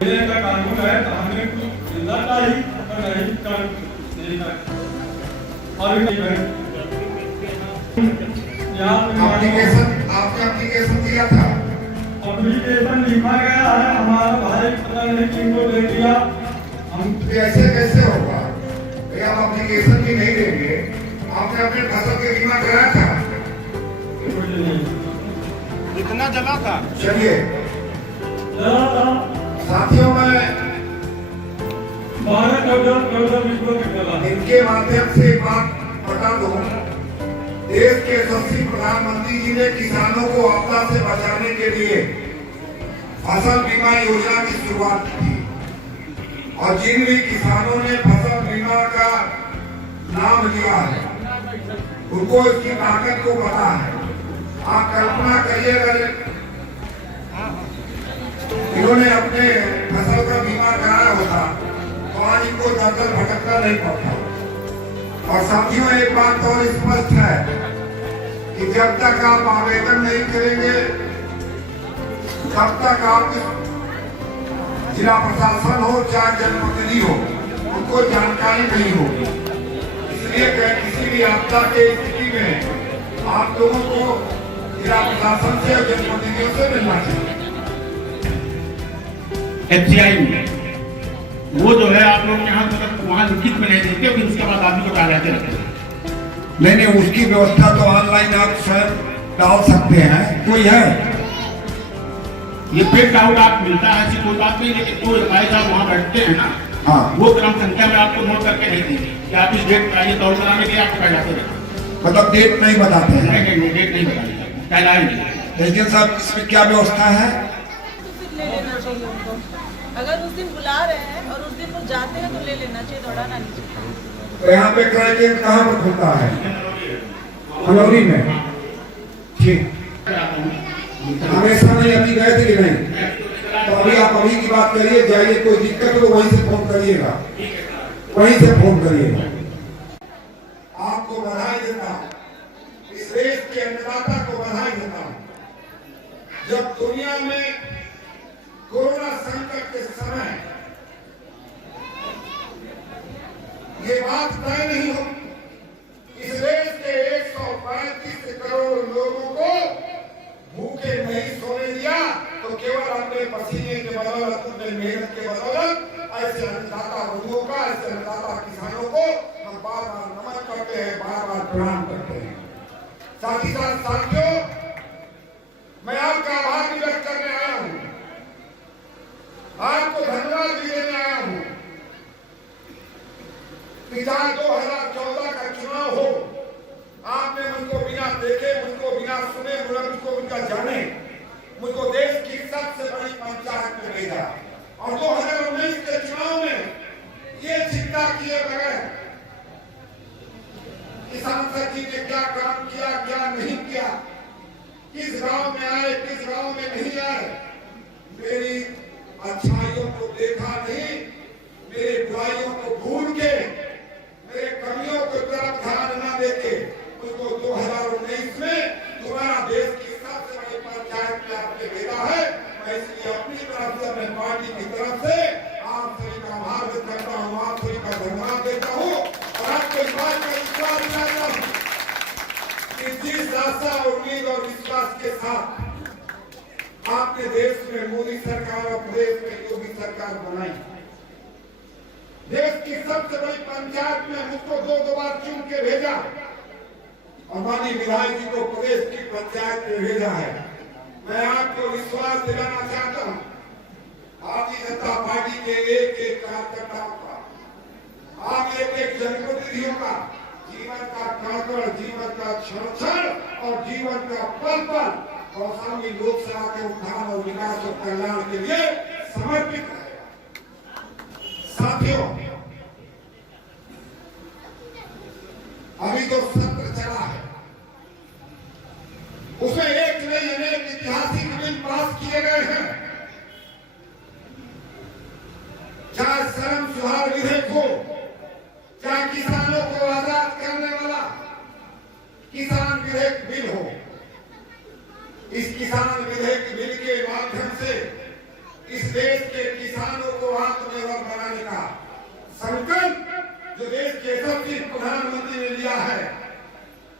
का कानून है तो हमने कुछ मिलना चाहिए और नहीं कानून और नहीं आपने एप्लीकेशन दिया था। एप्लीकेशन लिखा गया है, हमारा भाई पता नहीं किनको दे दिया। हम ऐसे कैसे होगा भैया, आप एप्लीकेशन भी नहीं देंगे। आपने अपने फसल के बीमा कराया था? कितना जला था? चलिए साथियों, मैं 12-14 इनके माध्यम से एक बात बता दूं। देश के यशस्वी प्रधानमंत्री जी ने किसानों को आपदा से बचाने के लिए फसल बीमा योजना की शुरुआत की और जिन भी किसानों ने फसल बीमा का नाम लिया है उनको इसकी ताकत को पता है। आप कल्पना करिए, अगर इन्होंने अपने फसल का बीमा कराया होता तो आज इनको दर भटकना नहीं पड़ता। और साथियों, एक बात और स्पष्ट है कि जब तक आप आवेदन नहीं करेंगे तब तक आप जिला प्रशासन हो चाहे जनप्रतिनिधि हो उनको जानकारी नहीं होगी। इसलिए किसी भी आपदा के स्थिति में आप लोगों को जिला प्रशासन से और जनप्रतिनिधियों से मिलना चाहिए। एफसीआई में वो जो है आप लोग यहाँ तक वहाँ लिखित में नहीं देते, फिर उसके बाद आदमी को कार्यालय रहते हैं। नहीं, उसकी व्यवस्था तो ऑनलाइन आप स्वयं डाल सकते हैं। कोई है ये प्रिंट आउट आप मिलता है, ऐसी कोई बात नहीं, लेकिन जो भाई वहाँ बैठते हैं ना, हाँ, वो क्रम संख्या में आपको नोट करके नहीं देंगे कि आप इस डेट पर आइए, दौड़ कराने के लिए आपको कहलाते रहते। मतलब डेट नहीं बताते हैं? नहीं, डेट नहीं बताते, कहलाएंगे। लेकिन साहब इसमें क्या व्यवस्था है? ले लेना चाहिए उनको। अगर उस दिन बुला रहे हैं और उस दिन वो जाते हैं तो ले लेना चाहिए, दौड़ाना नहीं चाहिए। तो यहाँ पे क्राइटेरिया कहाँ पर खुलता है? हनौरी में। ठीक, हमेशा नहीं अभी गए थे कि नहीं? तो अभी आप अभी की बात करिए, जाइए, कोई दिक्कत हो तो वहीं से फोन करिएगा, वहीं से फोन करिएगा। आपको बधाई देता हूँ, इस देश के अन्नदाता को बधाई देता हूँ। जब दुनिया में कोरोना संकट के समय ये बात तय नहीं हो, इस देश के 135 करोड़ लोगों को भूखे नहीं सोने दिया, तो केवल अपने पसीने के बदौलत, अपने मेहनत के बदौलत ऐसे अन्नदाता बंधुओं का, ऐसे अन्नदाता किसानों को हम बार बार नमन करते हैं, बार बार प्रणाम करते हैं। साथ ही साथ साथियों, मैं आपका आभार भी व्यक्त करने आया हूँ, आपको धन्यवाद भी देने आया हूँ कि चाहे 2014 का चुनाव हो, आपने मुझको बिना देखे, मुझको बिना सुने, मुझको उनका जाने, मुझको देश की सबसे बड़ी पंचायत में भेजा। और 2019 के चुनाव में ये चिंता किए बगैर कि सांसद जी ने क्या काम किया, क्या नहीं किया, किस गांव में आए, किस गांव में नहीं आए, मेरी अच्छाइयों को देखा नहीं, मेरे बुराइयों को भूल के, मेरे कमियों को तरफ ध्यान न देके उसको 2019 में दोबारा देश की सबसे बड़ी पंचायत में आपने भेजा है। मैं इसलिए अपनी तरफ से, अपने पार्टी की तरफ से आप सभी का आभार व्यक्त करता हूँ, आप सभी का धन्यवाद देता हूँ और आपको इस बात का विश्वास दिलाता हूँ कि जिस आशा, उम्मीद और विश्वास के साथ आपने देश में मोदी सरकार और प्रदेश में योगी सरकार बनाई, देश की सबसे बड़ी पंचायत में मुझको दो बार चुन के भेजा और माननीय विधायक जी को प्रदेश की पंचायत में भेजा है। मैं आपको विश्वास दिलाना चाहता हूँ, भारतीय जनता पार्टी के एक कार्यकर्ताओं का, आप एक जनप्रतिनिधियों का जीवन का कण-कण, जीवन का क्षण-क्षण और जीवन का पल-पल कौशाम्बी लोकसभा के उत्थान और विकास और कल्याण के लिए समर्पित रहेगा। साथियों, अभी तो सत्र चला है, उसमें एक नहीं अनेक ऐतिहासिक बिल पास किए गए हैं। चाहे श्रम सुधार विधेयक हो, चाहे किसानों को आजाद करने वाला किसान विधेयक बिल हो, इस किसान विधेयक बिल के माध्यम से इस देश के किसानों को आत्मनिर्भर बनाने का संकल्प जो देश के यशस्वी प्रधानमंत्री ने लिया है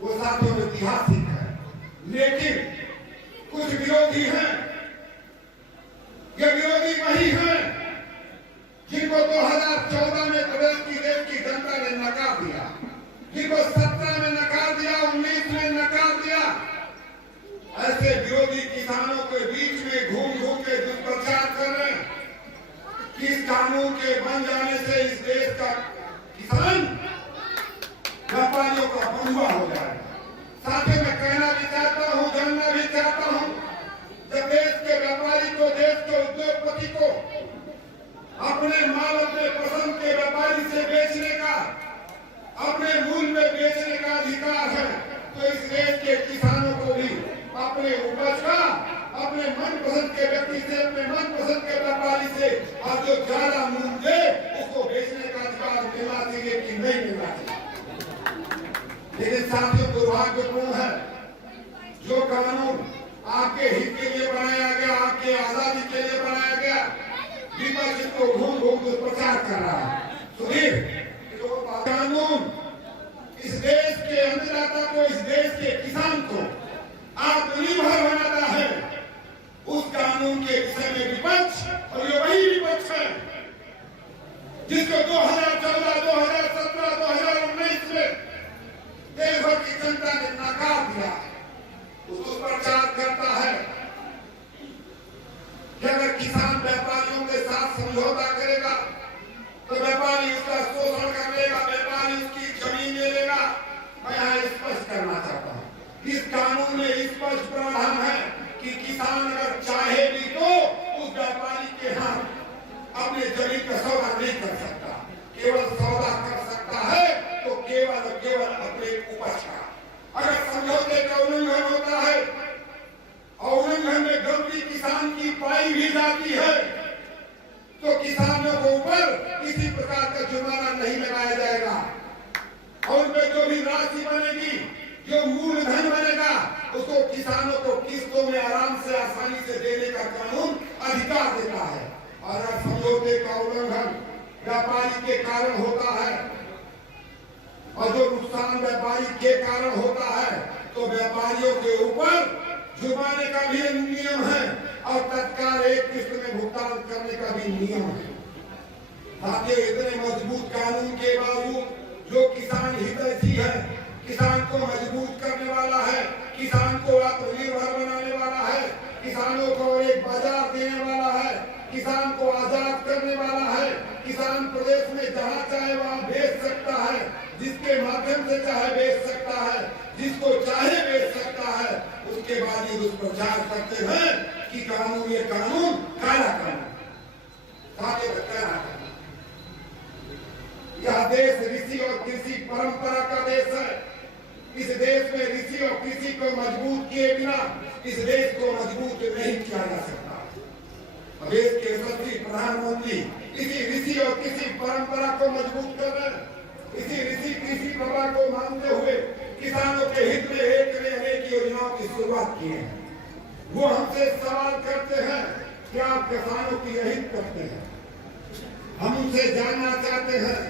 वो साथियों ऐतिहासिक है। लेकिन कुछ विरोधी हैं, ये विरोधी वही हैं जिनको 2014 में प्रदेश की जनता ने नकार दिया, जिनको 17 में नकार दिया, 19 में नकार दिया। ऐसे विरोधी किसानों के बीच में घूम घूम के दुष्प्रचार कर रहे हैं कि इस कानून के बन जाने से इस देश का किसान व्यापारियों का बंधुआ हो जाएगा। साथ में कहना भी चाहता हूँ, जानना भी चाहता हूँ, जब देश के व्यापारी को, देश के उद्योगपति को अपने माल अपने पसंद के व्यापारी से बेचने का, अपने मूल्य में बेचने का अधिकार है, तो इस देश के किसानों को भी अपने उपज का अपने मनपसंद के व्यक्ति से, अपने मनपसंद के व्यापारी से और जो ज्यादा मूल्य दे उसको बेचने का अधिकार मिलना चाहिए कि नहीं मिलना चाहिए। लेकिन साथियों दुर्भाग्यपूर्ण है जो कानून आपके हित के लिए बनाया गया, आपके आजादी के लिए बनाया गया, विपक्ष को घूम घूम दुष्प्रचार कर रहा है। सुधीर, कानून इस देश के अन्नदाता को, इस देश के किसान को आत्मनिर्भर बनाता है, उस कानून के विषय में विपक्ष, और ये वही विपक्ष है जिसको 2014, 2017, 2019 में देश भर की जनता ने नकार दिया। उसको प्रचार करता है कि अगर किसान व्यापारियों के साथ समझौता करेगा तो व्यापारी उसका शोषण कर लेगा, व्यापारी उसकी जमीन ले लेगा। मैं यहाँ स्पष्ट करना चाहता हूँ, इस कानून में स्पष्ट प्रावधान है कि किसान अगर चाहे भी तो उस व्यापारी के हाथ अपने जमीन का सौदा नहीं कर सकता, केवल सौदा कर सकता है तो केवल केवल अपने उपज का। अगर समझौते का उल्लंघन होता है और उल्लंघन में गलती किसान की पाई भी जाती है तो किसानों के ऊपर किसी प्रकार का जुर्माना नहीं लगाया जाएगा और उनमें जो भी राशि बनेगी, जो मूलधन बनेगा, उसको किसानों को किस्तों में आराम से, आसानी से देने का कानून अधिकार देता है। और अगर समझौते का उल्लंघन व्यापारी के कारण होता है और जो नुकसान व्यापारी के कारण होता है तो व्यापारियों के ऊपर जुर्माने का भी नियम है और तत्काल एक किस्त में भुगतान करने का भी नियम है। साथियों, इतने मजबूत कानून के बावजूद जो किसान हितैषी है, किसान को मजबूत करने वाला है, किसान को आत्मनिर्भर बनाने वाला है, किसानों को एक बाजार देने वाला है, किसान को आजाद करने वाला है, किसान प्रदेश में जहाँ चाहे वहाँ बेच सकता है, जिसके माध्यम से चाहे बेच सकता है, जिसको चाहे बेच सकता है, उसके बाद ये दुष्प्रचार करते हैं कि कानून, ये कानून काला कानून। यह देश ऋषि और कृषि परंपरा का देश है। इस देश में ऋषि और कृषि को मजबूत किए बिना इस देश को मजबूत नहीं किया जा सकता। देश के यशस्वी प्रधानमंत्री इसी ऋषि और कृषि परंपरा को मजबूत कर रहे हैं। इसी ऋषि कृषि परंपरा को मानते हुए किसानों के हित में अनेक योजनाओं की शुरुआत की है। वो हमसे सवाल करते हैं कि आप किसानों की हित करते हैं। हम उनसे जानना चाहते हैं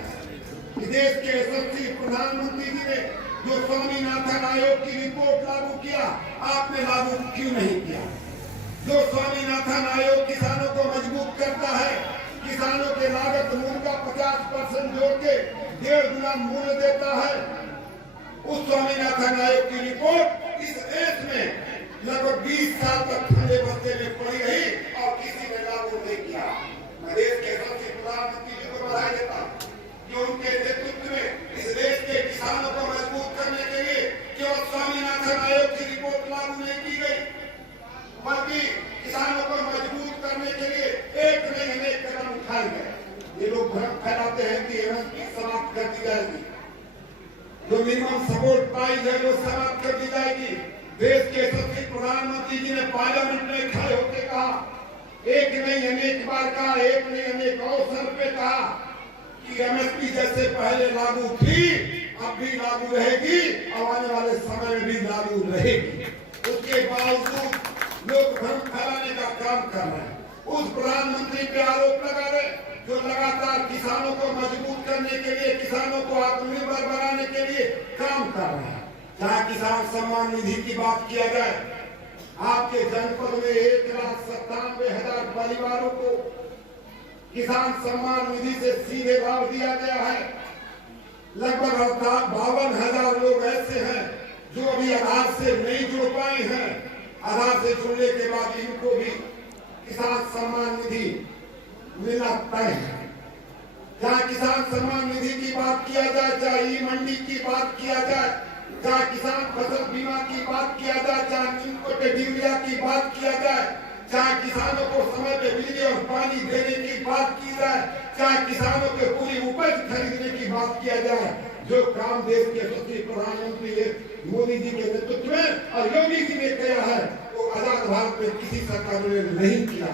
कि देश के यशस्वी प्रधानमंत्री जी ने जो स्वामीनाथन आयोग की रिपोर्ट लागू किया, आपने लागू क्यों नहीं किया? जो स्वामीनाथन आयोग किसानों को मजबूत करता है, किसानों के लागत मूल्य का 50% जोड़ के 1.5 गुना मूल्य देता है, उस स्वामीनाथन आयोग की रिपोर्ट इस देश में लगभग 20 साल तक ठंडे बस्ते में पड़ी रही और किसी ने लागू नहीं किया। मैं देश के यशस्वी प्रधानमंत्री जी को बधाई देता हूँ कि उनके नेतृत्व में इस देश के किसानों को मजबूत करने के लिए केवल स्वामीनाथन आयोग की रिपोर्ट लागू नहीं की गई, बल्कि किसानों को मजबूत करने के लिए एक नहीं अनेक कदम उठाए गए। ये लोग भ्रम फैलाते हैं कि एमएसपी समाप्त कर दी जाएगी, जो मिनिमम सपोर्ट प्राइस है वो समाप्त कर दी जाएगी। देश के यशस्वी प्रधानमंत्री जी ने पार्लियामेंट में खड़े होकर कहा, एक नहीं अनेक बार कहा, एक नहीं अनेक अवसर पे कहा कि एमएसपी जैसे पहले लागू थी, अब भी लागू रहेगी और आने वाले समय में भी लागू रहेगी। उसके बावजूद लोग भ्रम फैलाने का काम कर रहे हैं। उस प्रधानमंत्री पे आरोप लगा रहे जो लगातार किसानों को मजबूत करने के लिए, किसानों को आत्मनिर्भर बनाने के लिए काम कर रहे हैं। चाहे किसान सम्मान निधि की बात किया जाए, आपके जनपद में 1,97,000 परिवारों को किसान सम्मान निधि से सीधे लाभ दिया गया है। लगभग 52,000 लोग ऐसे हैं जो अभी आधार से नहीं जुड़ पाए हैं। आधार से जुड़ने के बाद इनको भी किसान सम्मान निधि मिलना तय है। जहाँ किसान सम्मान निधि की बात किया जाए, चाहे ई मंडी की बात किया जाए, चाहे किसान फसल बीमा की बात किया जाए, चाहे नीमकोट यूरिया की बात किया जाए, चाहे किसानों को समय पे बिजली और पानी देने की बात की जाए, चाहे किसानों के पूरी उपज खरीदने की बात किया जाए, जो काम देश के यशस्वी प्रधानमंत्री मोदी जी के नेतृत्व में और योगी जी ने किया है, वो आजाद भारत में किसी सरकार ने नहीं किया।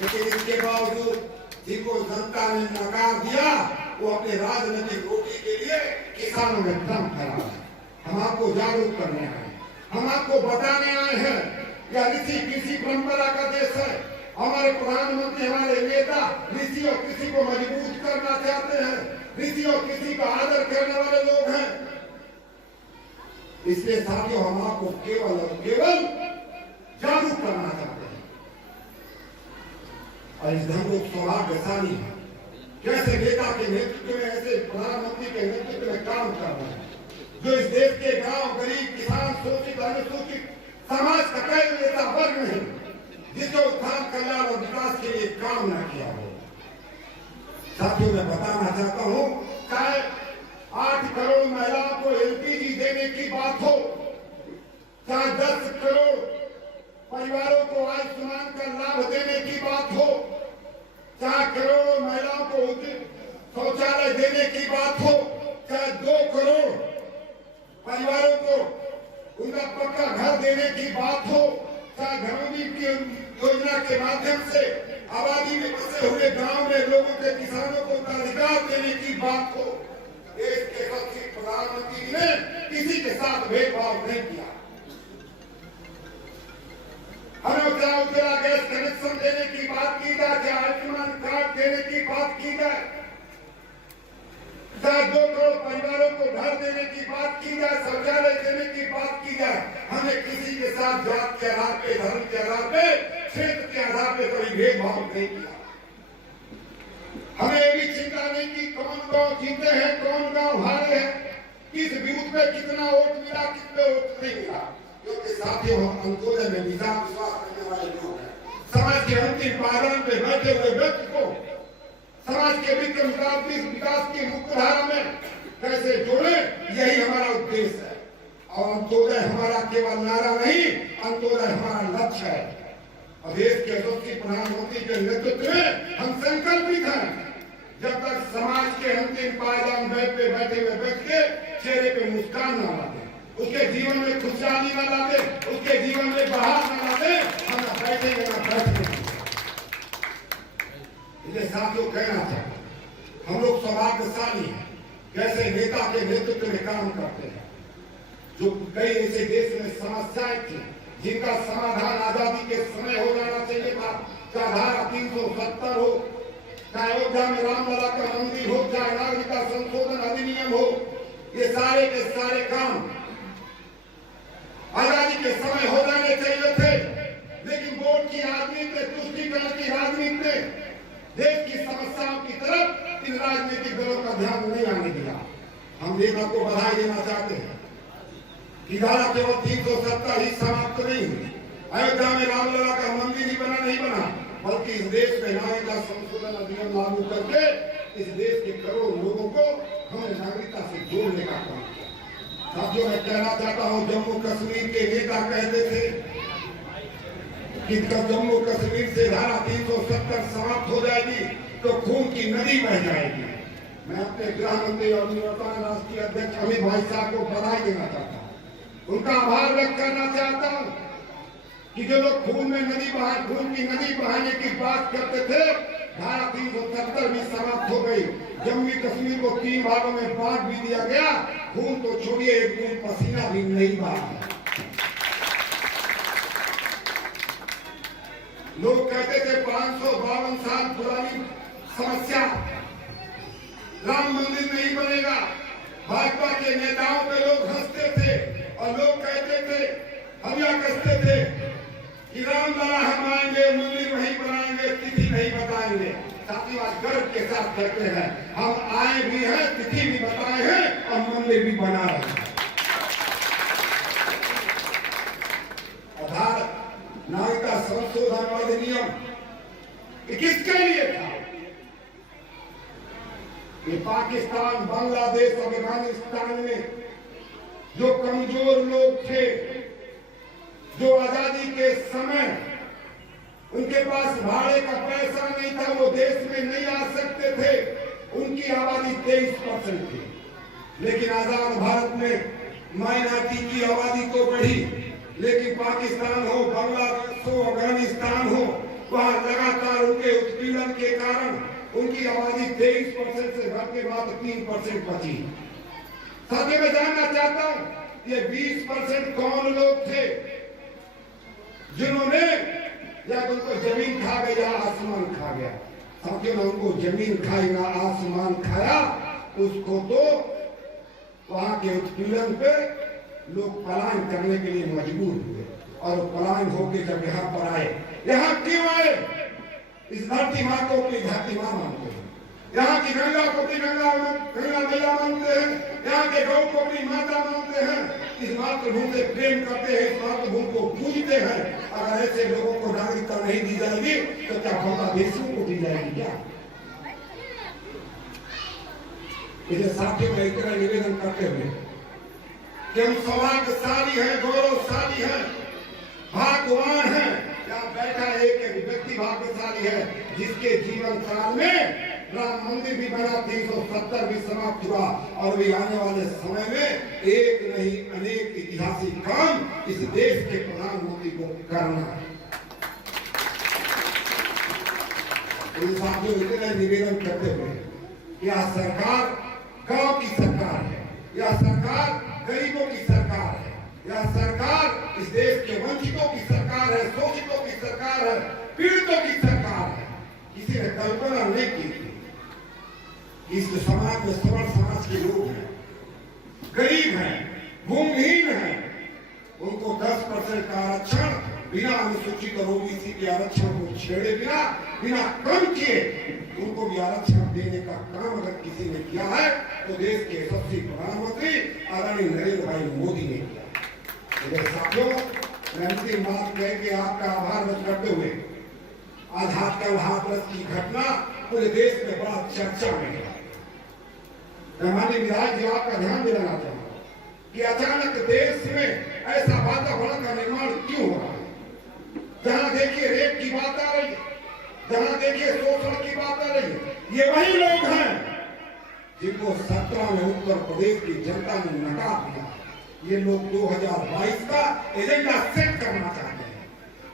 लेकिन इसके बावजूद जिनको जनता ने नकार दिया, वो अपने राजनीतिक रोटी के लिए किसानों में दम फैला है। हम आपको जागरूक करने आए हैं, हम आपको बताने आए हैं, यह ऋषि कृषि परंपरा का देश है। हमारे प्रधानमंत्री, हमारे नेता ऋषि और कृषि को मजबूत करना चाहते हैं, ऋषि और कृषि का आदर करने वाले लोग हैं। इसलिए साथियों, हम आपको केवल और केवल जागरूक करना चाहते हैं। और इस ढंग को सौभाग्यशाली है, कैसे नेता के नेतृत्व में, ऐसे प्रधानमंत्री के नेतृत्व में काम कर रहे हैं, जो इस देश के गांव, गरीब, किसान, शोषित, अनुसूचित समाज का कोई नेता वर्ग नहीं जिसको उत्थान, कल्याण और विकास के लिए काम न किया हो। साथियों, मैं बताना चाहता हूँ, चाहे 8 करोड़ महिलाओं को एलपीजी देने की बात हो, चाहे 10 करोड़ परिवारों को आयुष्मान का लाभ देने की बात हो, चाहे करोड़ों महिलाओं को उचित शौचालय देने की बात हो, चाहे 2 करोड़ परिवारों को उनका पक्का घर देने की बात हो, चाहे घरों की योजना के माध्यम से आबादी में बसे हुए गांव में लोगों के, किसानों को अधिकार देने की बात हो, देश के यशस्वी प्रधानमंत्री ने किसी के साथ भेदभाव नहीं किया। हमें चाहे उज्ज्वला गैस कनेक्शन देने की बात की जाए, चाहे आयुष्मान कार्ड देने की बात की जाए, चाहे 2 करोड़ परिवारों को घर देने की बात की जाए, शौचालय देने की बात की जाए, हमें किसी के साथ जात के आधार पे, धर्म के आधार पे, क्षेत्र के आधार पे कोई भेदभाव नहीं किया। हमें ये भी चिंता नहीं कि कौन गांव जीते हैं, कौन गांव हारे हैं, किस बूथ पे कितना वोट मिला, कितने वोट नहीं मिला, क्योंकि साथियों, हम अंत्योदय में विश्वास करने वाले लोग हैं। समाज के अंतिम पायदान पे बैठे हुए व्यक्ति को समाज के विकास की मुख्यधारा में कैसे जोड़े, यही हमारा उद्देश्य है। और अंत्योदय हमारा केवल नारा नहीं, अंत्योदय हमारा लक्ष्य है। और देश के यशस्वी प्रधानमंत्री के नेतृत्व में हम संकल्पित हैं, जब तक समाज के अंतिम पायदान पे बैठे हुए व्यक्ति के चेहरे पे मुस्कान न लाते, उसके जीवन में खुशहाली न लाते, उसके जीवन में बहार न लाते, हम न बैठेंगे न बैठेंगे। इसलिए साथियों, कहना चाहते हम लोग सौभाग्यशाली हैं, कैसे नेता के नेतृत्व में काम करते हैं। जो कई ऐसे देश में समस्याएं थी जिनका समाधान आजादी के समय हो जाना चाहिए था, चाहे धारा 370 हो, चाहे अयोध्या में रामलला का मंदिर हो, चाहे नागरिकता संशोधन अधिनियम हो, ये सारे के सारे काम आजादी के समय हो जाने चाहिए थे। लेकिन वोट की राजनीति, तुष्टीकरण की राजनीति, देश की समस्याओं की तरफ इन राजनीतिक दलों का ध्यान नहीं आने दिया। हम नेता को बधाई देना चाहते हैं कि धारा केवल 370 ही समाप्त नहीं हुई, अयोध्या में रामलला का मंदिर ही नहीं बना, बल्कि इस देश में नागरिकता संशोधन अधिनियम लागू करके इस देश के करोड़ों लोगों को हमने नागरिकता से जोड़ने का काम किया। साथियों, मैं कहना चाहता हूँ, जम्मू कश्मीर के नेता कहते थे कि जम्मू कश्मीर से धारा 370 समाप्त हो जाएगी तो खून की नदी बह जाएगी। मैं अपने गृह मंत्री और निवर्तमान राष्ट्रीय अध्यक्ष अमित भाई साहब को बधाई देना चाहता हूँ, उनका आभार व्यक्त करना चाहता हूँ कि जो लोग खून की नदी बहाने की बात करते थे, धारा 370 भी समाप्त हो गई। जम्मू कश्मीर को 3 भागों में बांट भी दिया गया, खून तो छोड़िए, एक बूंद पसीना भी नहीं बहा। लोग कहते थे 552 साल पुरानी समस्या, राम मंदिर नहीं बनेगा। भाजपा के नेताओं पे लोग हंसते थे और लोग कहते थे, हम यह कहते थे कि रामलला हम आएंगे, मंदिर वहीं बनाएंगे, तिथि नहीं बताएंगे। साथी आज गर्व के साथ कहते हैं, हम आए भी हैं, तिथि भी बताए हैं और मंदिर भी बना रहे हैं। आधार नागरिकता संशोधन अधिनियम ये किसके लिए था? ये पाकिस्तान, बांग्लादेश, अफगानिस्तान में जो कमजोर लोग थे, जो आजादी के समय उनके पास भाड़े का पैसा नहीं था, वो देश में नहीं आ सकते थे, उनकी आबादी 23% थी। लेकिन आजाद भारत में माइनॉरिटी की आबादी तो बढ़ी, लेकिन पाकिस्तान हो, बांग्लादेश हो, अफगानिस्तान हो, वहां लगातार उनके उत्पीड़न के कारण उनकी आबादी 23% से घट के बाद 3% बची। साथ ही मैं जानना चाहता हूं, ये 20% कौन लोग थे जिन्होंने या तो उनको जमीन खा गई या आसमान खा गया? साथियों ने उनको जमीन खाई ना आसमान खाया, उसको तो वहां के उत्पीड़न पे लोग पलायन करने के लिए मजबूर हुए और पलायन होकर जब यहाँ पर आए, यहाँ क्यों आए? इस धरती माँ को अपनी धरती माँ मानते हैं, यहाँ की गंगा को अपनी गंगा मैया मानते हैं, यहाँ के गौ को अपनी माता मानते हैं, इस मातृभूमि से प्रेम करते हैं, इस मातृभूमि को पूजते हैं। अगर ऐसे लोगों को नागरिकता नहीं दी जाएगी तो क्या बांग्लादेशियों को दी जाएगी क्या? इसे साथियों में इतना निवेदन करते हुए कि हम सौभाग्यशाली हैं, गौरवशाली हैं, भाग्यवान हैं, यहाँ बैठा एक व्यक्ति भाग्यशाली है जिसके जीवन काल में राम मंदिर भी बना, 370 भी समाप्त हुआ और भी आने वाले समय में एक नहीं अनेक ऐतिहासिक काम इस देश के प्रधानमंत्री को करना है। साथियों इतना निवेदन करते हुए, यह सरकार गांव की सरकार है, यह सरकार गरीबों की सरकार है, यह सरकार इस देश के वंचितों की सरकार है, शोषितों की सरकार है, पीड़ितों की सरकार है। किसी ने कल्पना नहीं की थी इस समाज में सबल समाज के लोग हैं, गरीब हैं, भूमिहीन हैं, उनको 10% का आरक्षण बिना अनुसूचित और ओबीसी के आरक्षण को छेड़े बिना कम किए उनको भी आरक्षण देने का काम अगर किसी ने किया है तो देश के यशस्वी प्रधानमंत्री आदरणीय नरेंद्र भाई मोदी ने किया। साथियों, मैं अंतिम बात कह के आपका आभार व्यक्त करते हुए, आज हाथरस की घटना पूरे देश में बड़ा चर्चा में है। मैं माननीय विधायक जी आपका ध्यान दिलाना चाहूंगा कि अचानक देश में ऐसा वातावरण का निर्माण क्यों हो रहा है? जहां देखिए रेप की बात आ रही है, जहां देखिए शोषण की बात आ रही है, ये वही लोग हैं जिनको 17 में उत्तर प्रदेश की जनता ने नकार दिया। ये लोग 2022 का एजेंडा सेट करना चाहते हैं,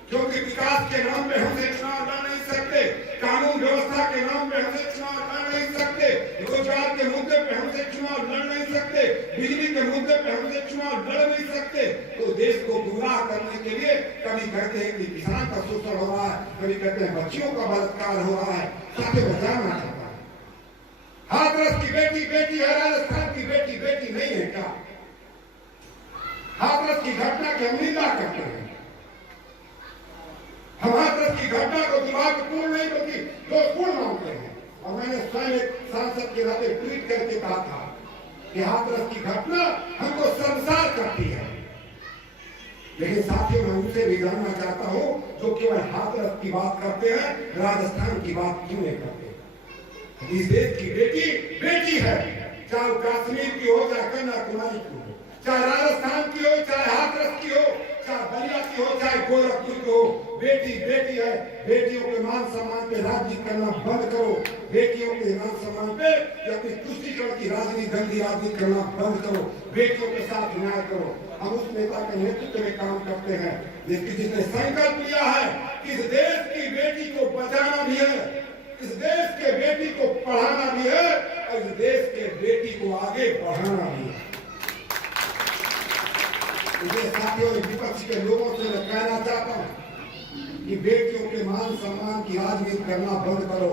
क्योंकि विकास के नाम पे हमसे चुनाव लड़ नहीं सकते, कानून व्यवस्था के नाम पे हमसे चुनाव लड़ नहीं सकते, रोजगार के मुद्दे पे हमसे चुनाव लड़ नहीं सकते, बिजली के मुद्दे पे हमसे चुनाव लड़ नहीं सकते। तो देश को गुमराह करने के लिए कभी कहते हैं कि किसान का शोषण हो रहा है, कभी कहते हैं बच्चियों का बलात्कार हो रहा है। साथ बचाना चाहता है, हाथरस की बेटी बेटी है, राजस्थान की बेटी बेटी नहीं है क्या? हाथरस की घटना की हम निंदा करते हैं, हम हाथरस की घटना को दुर्भाग्यपूर्ण नहीं बल्कि दोषपूर्ण मानते हैं। और मैंने स्वयं एक सांसद के नाते ट्वीट करके कहा था कि हाथरस की घटना हमको शर्मसार करती है। लेकिन साथियों, मैं उनसे भी जानना चाहता हूं जो केवल हाथरस की बात करते हैं, राजस्थान की बात क्यों नहीं करते? इस देश की बेटी बेटी है, चाहे कश्मीर की हो, चाहे कन्याकुमारी की हो, चाहे राजस्थान की हो, चाहे हाथरस की हो, चाहे बलिया की हो, चाहे गोरखपुर की हो, बेटी बेटी है। बेटियों के मान सम्मान पे राजनीति करना बंद करो, बेटियों के मान सम्मान पे अपनी तुष्टीकरण की राजनीति, गंदी राजनीति करना बंद करो, बेटियों के साथ न्याय करो। हम उस नेता के नेतृत्व में काम करते हैं लेकिन जिसने संकल्प लिया है कि इस देश की बेटी को बचाना भी है, इस देश के बेटी को पढ़ाना भी है और इस देश के बेटी को आगे बढ़ाना भी है। इसलिए साथियों, विपक्ष के लोगों से मैं कहना चाहता हूं कि बेटियों के मान सम्मान की राजनीति करना बंद करो।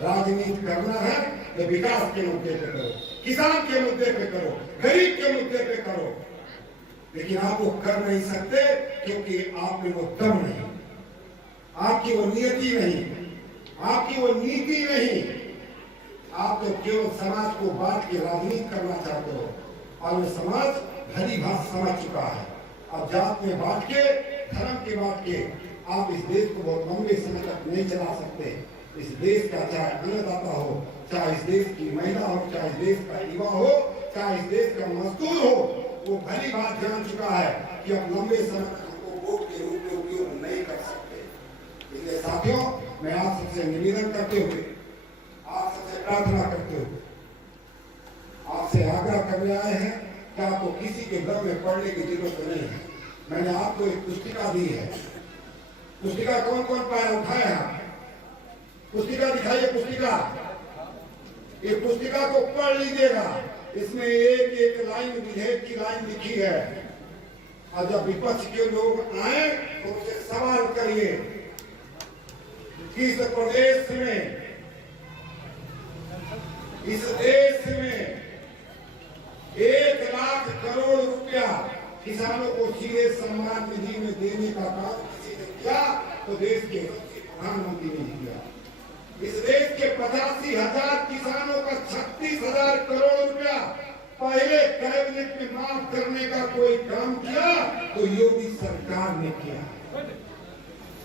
राजनीति करना है तो विकास के मुद्दे पे करो, किसान के मुद्दे पे करो, गरीब के मुद्दे पे करो। लेकिन आप वो कर नहीं सकते क्योंकि आप में वो दम नहीं, आपकी वो नियति नहीं, आपकी वो नीति नहीं। आप तो केवल समाज को बांट के राजनीति करना चाहते हो और वो समाज भली भांति समझ चुका है। अब जात में बांट के, धर्म के बांट के आप इस देश को बहुत लंबे समय तक नहीं चला सकते। इस देश का चाहे अन्नदाता हो, चाहे इस देश की महिला हो, चाहे इस देश का युवा हो, चाहे इस देश का मजदूर हो, वो भली बात जान चुका है कि अब लंबे समय तक हमको वोट के रूप में उपयोग नहीं कर सकते। इसलिए साथियों, मैं आप सबसे निवेदन करते हुए, आप सबसे प्रार्थना करते हुए, आपसे आग्रह करने आए हैं कि आपको किसी के घर में पढ़ने की जरूरत नहीं है। मैंने आपको एक पुस्तिका दी है। पुस्तिका कौन कौन पैर उठाए हैं? पुस्तिका दिखाइए। पुस्तिका, ये पुस्तिका को पढ़ लीजिएगा। इसमें एक एक लाइन विधेयक की लाइन लिखी है और जब विपक्ष के लोग आए तो उनसे सवाल करिए कि इस प्रदेश में, इस देश में 1 लाख करोड़ रुपया किसानों को सीधे सम्मान निधि में देने का काम किसी ने किया तो देश के प्रधानमंत्री ने किया। इस देश के 85,000 किसानों का 36,000 करोड़ रुपया पहले कैबिनेट में माफ करने का कोई काम किया तो योगी सरकार ने किया।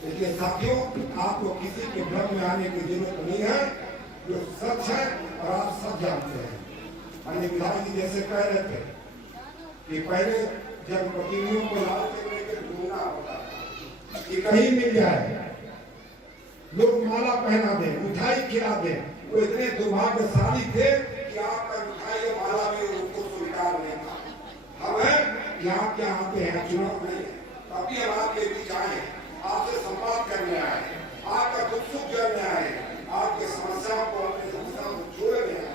इसलिए साथियों, आपको किसी के भ्रम में आने की जरूरत नहीं है। जो सच है और आप सब जानते हैं। अन्य विधायक जी जैसे कह रहे थे कि पहले जनप्रतिनिधियों को लाल करने के ढूंढना होता था कि कहीं मिल जाए, लोग माला पहना दे, मिठाई खिला दे। वो इतने दुर्भाग्यशाली थे कि आपका मिठाई और माला भी उनको स्वीकार नहीं था। हम हैं यहाँ क्या आते हैं, चुनाव नहीं है, अभी हम आपके बीच आए, आपसे संवाद करने आए, आपका दुख सुख जानने आए, आपके समस्याओं को अपने समस्याओं को जोड़ने आए।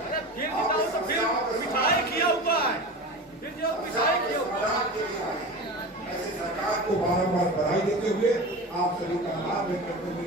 ऐसे सरकार को बार-बार बधाई देते हुए आप सभी का आभार व्यक्त करते हुए